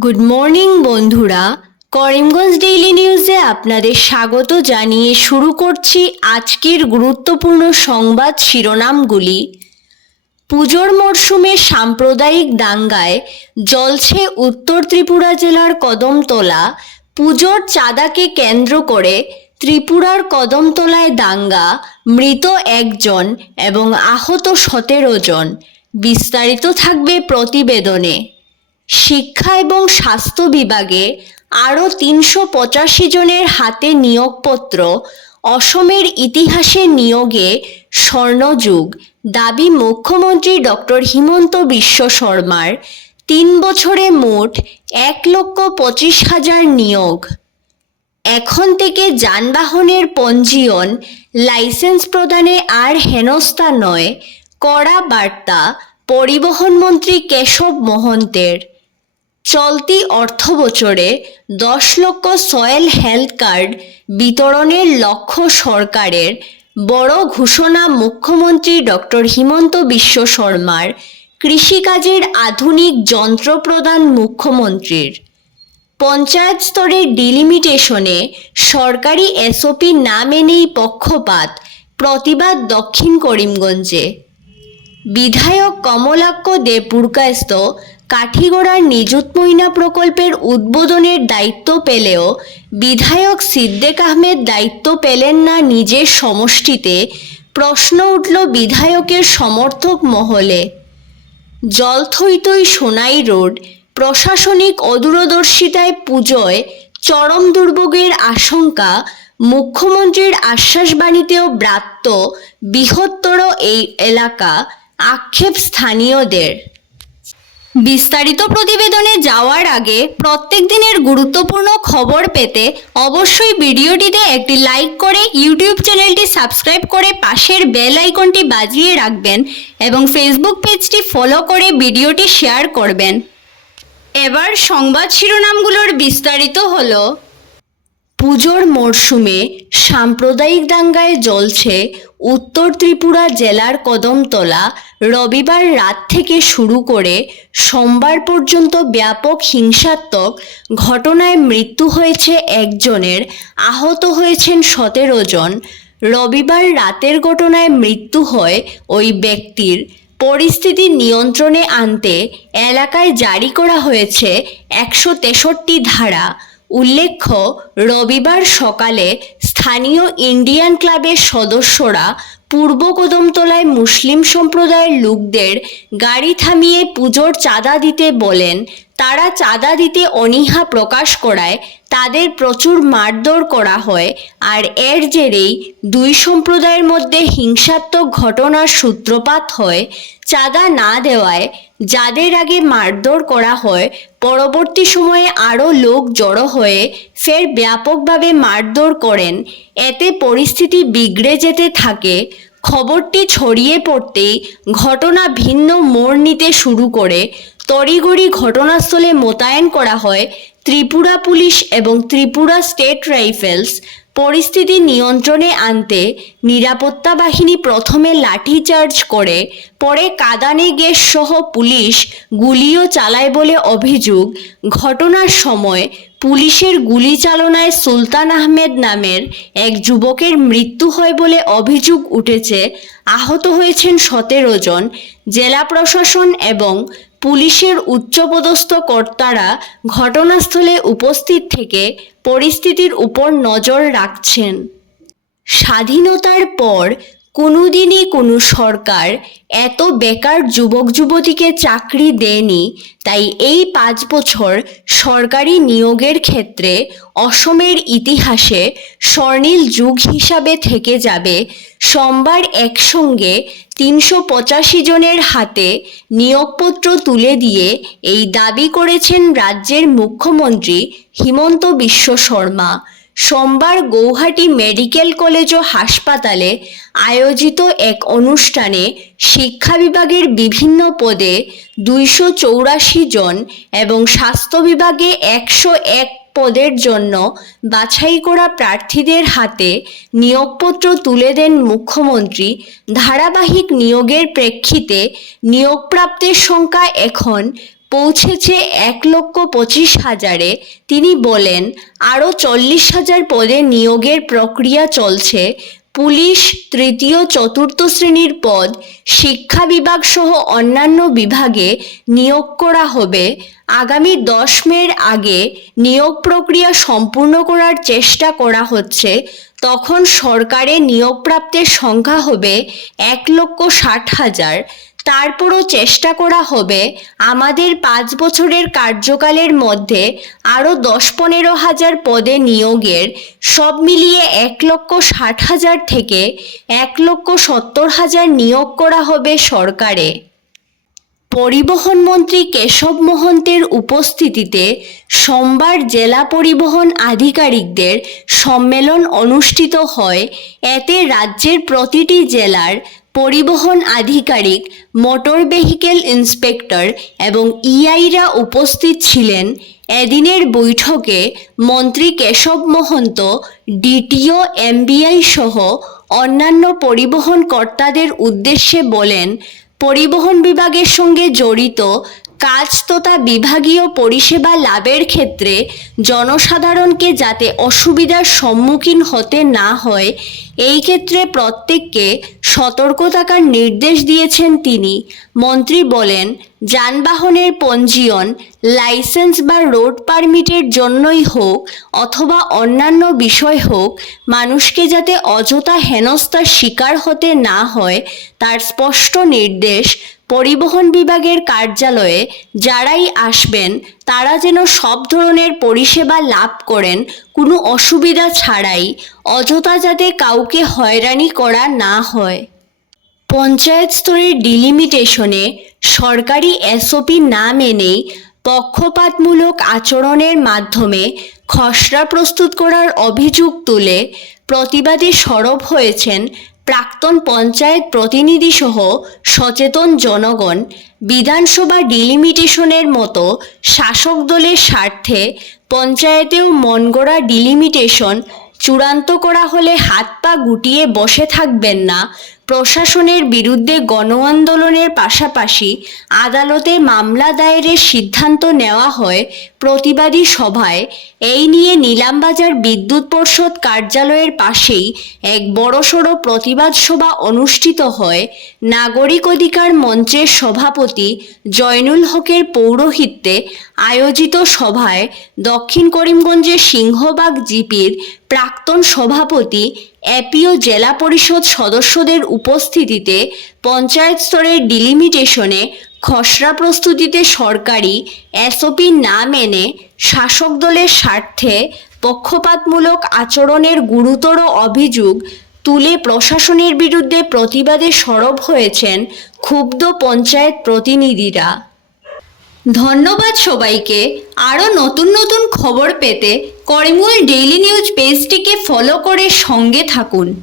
Good morning বন্ধুরা। Karimganj daily নিউজে আপনাদের স্বাগত জানিয়ে শুরু করছি আজকের গুরুত্বপূর্ণ সংবাদ শিরোনামগুলি। পুজোর মরশুমে সাম্প্রদায়িক দাঙ্গায় জলছে উত্তর ত্রিপুরা জেলার কদমতলা। পুজোর চাঁদাকে কেন্দ্র করে ত্রিপুরার কদমতলায় দাঙ্গা, মৃত একজন এবং আহত সতেরো জন। বিস্তারিত থাকবে প্রতিবেদনে। শিক্ষা এবং স্বাস্থ্য বিভাগে আরও তিনশো পঁচাশি জনের হাতে নিয়োগপত্র অসমের ইতিহাসে নিয়োগে স্বর্ণযুগ। দাবি মুখ্যমন্ত্রী ডক্টর হিমন্ত বিশ্ব শর্মার, তিন বছরে মোট এক লক্ষ পঁচিশ হাজার নিয়োগ। এখন থেকে যানবাহনের পঞ্জীয়ন, লাইসেন্স প্রদানে আর হেনস্থা নয়, কড়া বার্তা পরিবহন মন্ত্রী কেশব মহন্তের। চলতি অর্থ বছরে দশ লক্ষ সয়েল হেলথ কার্ড বিতরণের লক্ষ্য সরকারের বড় ঘোষণা মুখ্যমন্ত্রী ডক্টর হিমন্ত বিশ্ব শর্মার কৃষিকাজের আধুনিক যন্ত্র প্রদান মুখ্যমন্ত্রীর। পঞ্চায়েত স্তরের ডিলিমিটেশনে সরকারি এসওপি না মেনেই পক্ষপাত প্রতিবাদ দক্ষিণ করিমগঞ্জে। বিধায়ক কমলাক্ষ দে পুরকায়স্ত কাঠিগড়ার নিযুত মইনা প্রকল্পের উদ্বোধনের দায়িত্ব পেলেও বিধায়ক সিদ্দেক আহমেদ দায়িত্ব পেলেন না নিজের সমষ্টিতে, প্রশ্ন উঠল বিধায়কের সমর্থক মহলে। জলথইতই সোনাই রোড, প্রশাসনিক অদূরদর্শিতায় পুজোয় চরম দুর্ভোগের আশঙ্কা, মুখ্যমন্ত্রীর আশ্বাসবাণীতেও ব্রাত্য বৃহত্তর এই এলাকা, আক্ষেপ স্থানীয়দের। বিস্তারিত প্রতিবেদনে যাওয়ার আগে প্রত্যেক দিনের গুরুত্বপূর্ণ খবর পেতে অবশ্যই ভিডিওটিতে একটি লাইক করে ইউটিউব চ্যানেলটি সাবস্ক্রাইব করে পাশের বেল আইকনটি বাজিয়ে রাখবেন এবং ফেসবুক পেজটি ফলো করে ভিডিওটি শেয়ার করবেন। এবার সংবাদ শিরোনামগুলোর বিস্তারিত হলো পুজোর মরশুমে সাম্প্রদায়িক দাঙ্গায় জ্বলছে উত্তর ত্রিপুরা জেলার কদমতলা রবিবার রাত থেকে শুরু করে সোমবার পর্যন্ত ব্যাপক হিংসাত্মক ঘটনায় মৃত্যু হয়েছে একজনের, আহত হয়েছেন সতেরো জন। রবিবার রাতের ঘটনায় মৃত্যু হয় ওই ব্যক্তির। পরিস্থিতি নিয়ন্ত্রণে আনতে এলাকায় জারি করা হয়েছে একশো তেষট্টি ধারা। উল্লেখ্য, রবিবার সকালে স্থানীয় ইন্ডিয়ান ক্লাবের সদস্যরা পূর্ব কদমতলায় মুসলিম সম্প্রদায়ের লোকদের গাড়ি থামিয়ে পুজোর চাঁদা দিতে বলেন। তারা চাঁদা দিতে অনীহা প্রকাশ করায় তাদের প্রচুর মারধর করা হয় আর এর জেরেই দুই সম্প্রদায়ের মধ্যে হিংসাত্মক ঘটনার সূত্রপাত হয়, চাঁদা না দেওয়ায় যাদের আগে মারধর করা হয়, পরবর্তী সময়ে আরও লোক জড়ো হয়ে ফের ব্যাপকভাবে মারধর করেন। এতে পরিস্থিতি বিগড়ে যেতে থাকে। খবরটি ছড়িয়ে পড়তেই ঘটনা ভিন্ন মোড় নিতে শুরু করে। তড়িঘড়ি ঘটনাস্থলে মোতায়েন করা হয় ত্রিপুরা পুলিশ এবং ত্রিপুরা স্টেট রাইফেলস পরিস্থিতি নিয়ন্ত্রণে আনতে নিরাপত্তা বাহিনী প্রথমে লাঠিচার্জ করে, পরে কাদানে গ্যাস সহ পুলিশ গুলিও চালায় বলে অভিযোগ। ঘটনার সময় পুলিশের গুলি চালনায় সুলতান আহমেদ নামের এক যুবকের মৃত্যু হয় বলে অভিযোগ উঠেছে। আহত হয়েছেন সতেরো জন জেলা প্রশাসন এবং পুলিশের উচ্চপদস্থ কর্তারা ঘটনাস্থলে উপস্থিত থেকে পরিস্থিতির উপর নজর রাখছেন। স্বাধীনতার পর কোনোদিনই কোনো সরকার এত বেকার যুবক যুবতীকে চাকরি দেয়নি, তাই এই পাঁচ বছর সরকারি নিয়োগের ক্ষেত্রে অসমের ইতিহাসে স্বর্ণিল যুগ হিসাবে থেকে যাবে। সোমবার একসঙ্গে তিনশো পঁচাশি জনের হাতে নিয়োগপত্র তুলে দিয়ে এই দাবি করেছেন রাজ্যের মুখ্যমন্ত্রী হিমন্ত বিশ্ব শর্মা। সোমবার গৌহাটি মেডিকেল কলেজ ও হাসপাতালে আয়োজিত এক অনুষ্ঠানে শিক্ষা বিভাগের বিভিন্ন পদে দুইশো চৌরাশি জন এবং স্বাস্থ্য বিভাগে একশো এক পদের জন্য বাছাই করা প্রার্থীদের হাতে নিয়োগপত্র তুলে দেন মুখ্যমন্ত্রী। ধারাবাহিক নিয়োগের প্রেক্ষিতে নিয়োগপ্রাপ্তের সংখ্যা এখন পৌঁছেছে এক লক্ষ পঁচিশ হাজারে। তিনি বলেন, আরও চল্লিশ হাজার পদে নিয়োগের প্রক্রিয়া চলছে। পুলিশ তৃতীয় চতুর্থ শ্রেণির পদ, শিক্ষা বিভাগ সহ অন্যান্য বিভাগে নিয়োগ করা হবে। আগামী দশ মের আগে নিয়োগ প্রক্রিয়া সম্পূর্ণ করার চেষ্টা করা হচ্ছে। তখন সরকারে নিয়োগপ্রাপ্তের সংখ্যা হবে এক লক্ষ ষাট হাজার। তারপরও চেষ্টা করা হবে আমাদের পাঁচ বছরের কার্যকালের মধ্যে আরও দশ পনেরো হাজার পদে নিয়োগের সব মিলিয়ে এক লক্ষ ষাট হাজার থেকে এক লক্ষ সত্তর হাজার নিয়োগ করা হবে সরকারে। পরিবহন মন্ত্রী কেশব মহন্তের উপস্থিতিতে সোমবার জেলা পরিবহন আধিকারিকদের সম্মেলন অনুষ্ঠিত হয়। এতে রাজ্যের প্রতিটি জেলার পরিবহন আধিকারিক, মোটর ভেহিকেল ইন্সপেক্টর এবং ইআইরা উপস্থিত ছিলেন এদিনের বৈঠকে মন্ত্রী কেশব মহন্ত, ডিটিও এমবিআই সহ অন্যান্য পরিবহন কর্তাদের উদ্দেশ্যে বলেন, পরিবহন বিভাগের সঙ্গে জড়িত কাজ তথা বিভাগীয় পরিষেবা লাভের ক্ষেত্রে জনসাধারণকে যাতে অসুবিধার সম্মুখীন হতে না হয়, এই ক্ষেত্রে প্রত্যেককে সতর্ক থাকার নির্দেশ দিয়েছেন তিনি। মন্ত্রী বলেন, যানবাহনের পঞ্জীয়ন, লাইসেন্স বা রোড পারমিটের জন্যই হোক অথবা অন্যান্য বিষয় হোক, মানুষকে যাতে অযথা হেনস্থার শিকার হতে না হয়, তার স্পষ্ট নির্দেশ পরিবহন বিভাগের কার্যালয়ে যারাই আসবেন, তারা যেন সব ধরনের পরিষেবা লাভ করেন, কোনো অসুবিধা ছাড়াই, অযথা যাতে কাউকে হয়রানি করা না হয়। পঞ্চায়েত স্তরের ডিলিমিটেশনে সরকারি এসওপি না মেনেই পক্ষপাতমূলক আচরণের মাধ্যমে খসড়া প্রস্তুত করার অভিযোগ তুলে প্রতিবাদে সরব হয়েছেন প্রাক্তন পঞ্চায়েত প্রতিনিধি সহ সচেতন জনগণ। বিধানসভা ডিলিমিটেশনের মতো শাসক দলের স্বার্থে পঞ্চায়েতেও মনগড়া ডিলিমিটেশন চূড়ান্ত করা হলে হাত পা গুটিয়ে বসে থাকবেন না প্রশাসনের বিরুদ্ধে গণ আন্দোলনের পাশাপাশি আদালতে মামলা দায়েরের সিদ্ধান্ত নেওয়া হয় প্রতিবাদী সভায়। এই নিয়ে নিলামবাজার বিদ্যুৎ পর্ষদ কার্যালয়ের পাশেই এক বড়সড় প্রতিবাদ সভা অনুষ্ঠিত হয়। নাগরিক অধিকার মঞ্চের সভাপতি জয়নুল হকের পৌরোহিত্যে আয়োজিত সভায় দক্ষিণ করিমগঞ্জের সিংহবাগ জিপির প্রাক্তন সভাপতি এপিও জেলা পরিষদ সদস্যদের উপস্থিতিতে পঞ্চায়েত স্তরের ডিলিমিটেশনে খসড়া প্রস্তুতিতে সরকারি এসওপি না মেনে শাসক দলের স্বার্থে পক্ষপাতমূলক আচরণের গুরুতর অভিযোগ তুলে প্রশাসনের বিরুদ্ধে প্রতিবাদে সরব হয়েছেন ক্ষুব্ধ পঞ্চায়েত প্রতিনিধিরা। ধন্যবাদ সবাইকে। আরও নতুন নতুন খবর পেতে করিমুল ডেইলি নিউজ পেজটিকে ফলো করে সঙ্গে থাকুন।